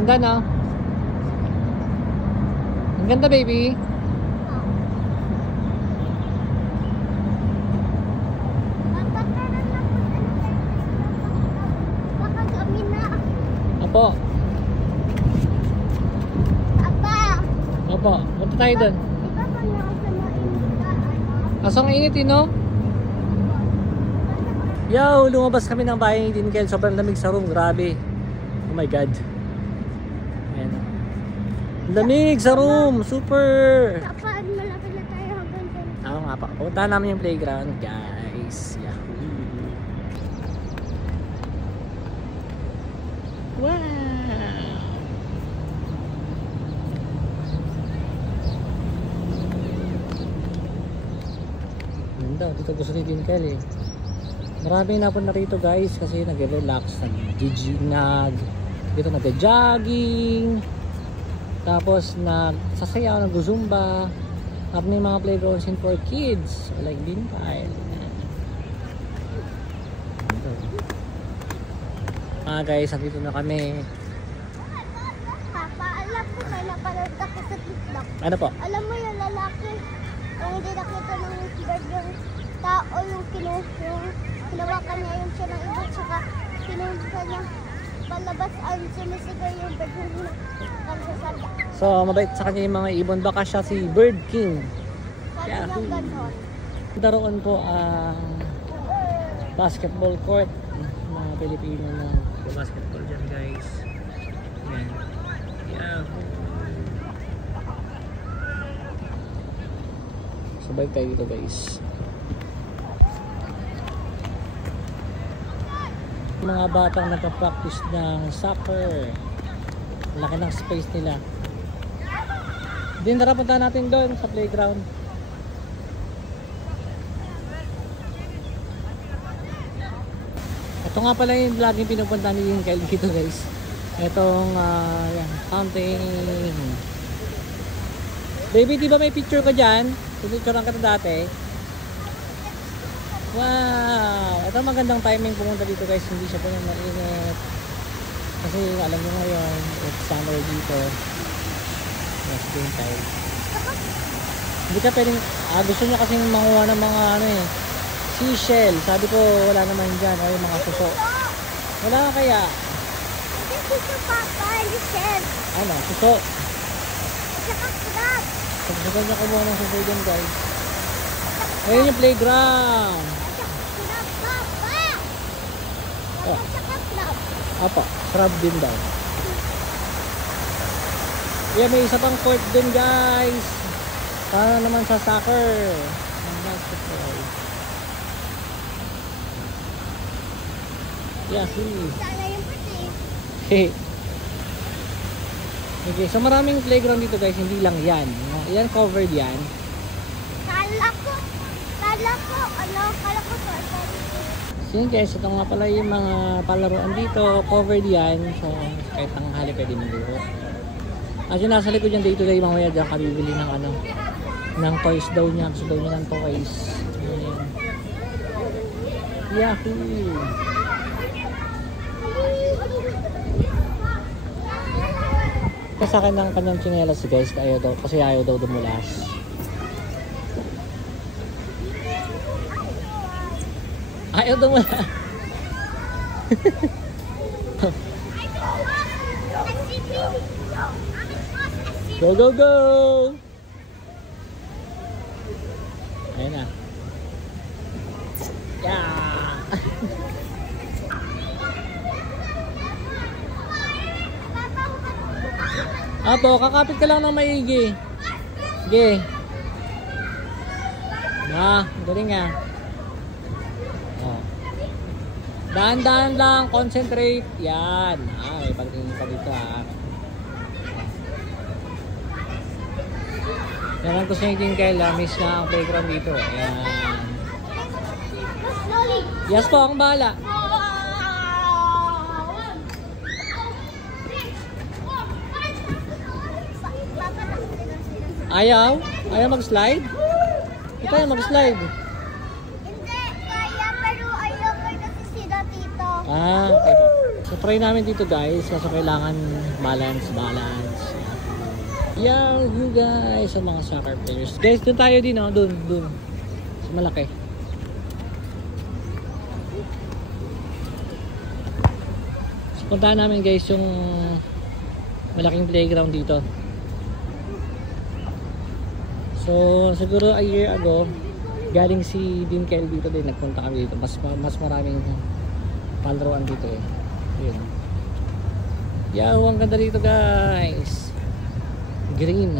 Ganda no? Ang ganda baby. Opo. Opo, punta tayo doon. Asang init no? Yo, lumabas kami ng bahay ni Dinkel. Sobrang lamig sa room, grabe. Oh my god. Ayan. Lamig sa room, super. Kapag malapit na tayo hanggang doon. Oo nga pa. Punta namin yung playground, guys. Yahoo! Wow! Ganda, dito gusto ni Dinkel eh. Marami na po na rito guys kasi nag-relax, dito nag-jogging, tapos nagsasayaw, nag-zumba. At may mga playgrounds for kids like Dinkel. Guys, andito na kami. Papa, alam mo may napanood ako sa TikTok. Ano po? Alam mo yung lalaki, kung hindi nakita ng bird yung tao, yung kinawakan niya yung siya ng ibon, saka kinunta niya palabas ang sumisigaw yung bird yung kansasada. So, mabait sa kanya yung mga ibon. Baka siya si Bird King. Sabi niya ganon. Daroon po ang basketball court. Mga Pilipino na basketball dyan guys. Yan. Yahoo! Sabay tayo dito guys. Mga batang nagpa-practice ng soccer. Laki ng space nila. Din tara punta natin doon sa playground. Ito nga pala yung laging pinupunta ni Dinkel dito guys. Itong fountain. Baby, di ba may picture ka dyan? Pinicturean ka na dati. Wow! Ito magandang timing pumunta dito guys. Hindi siya po yung mainit. Kasi alam nyo ngayon, it's summer dito. Yes, Dinkel. Hindi ka pwedeng, gusto nyo kasi manguha ng mga seashell. Sabi ko, wala naman dyan. O yung mga suso. Wala na kaya. Hindi suso papa, listen. Ano, suso. At saka crab. Pagsagal niya kumuha ng suso dyan guys. Ayun yung playground. At saka crab papa. Oh. At saka crab. Apa, crab din daw. Yeah, may isa pang court din guys. Para naman sa soccer. Ang basketball. Yahoo! Sana yung puti. Hey. Okay, so maraming playground dito guys, hindi lang yan. Yan covered yan. Kala ko, sorry. So yun guys, ito nga pala yung mga palaruan dito, covered yan. So kahit tanghali pwede malaro. At yung nasa likod yan dito guys, mamaya dyan kabibili ng ng toys daw niya. Gusto daw niya ng toys. Ayan. Yahoo! Sa akin ng kanyang tsinelas guys, kasi ayaw daw dumulas. Ayaw dumulas. Go, go, go! Ayan na. Yeah! Apo, kakapit ka lang ng maigi. Sige. Galing nga. Oh. Dahan-dahan lang, concentrate. Yan. May pagtingin pa dito ha. Yan ang gusto niya din kaila. Miss na ang playground dito. Yan. Yes po, akong bahala. Ayaw? Ayaw mag-slide? Ito ayaw mag-slide. Hindi, kaya pero ayaw ko kasi sila tito. Okay po. So try namin dito guys, kaso kailangan balance. Yahoo guys, sa mga soccer players. Guys, doon tayo din, oh, doon. Sa malaki. So, puntahan namin guys yung malaking playground dito. So, siguro a year ago, galing si Dinkel dito din, nagpunta kami dito. Mas maraming palaruan dito eh. Yun. Yahoo, ang ganda dito guys. Green.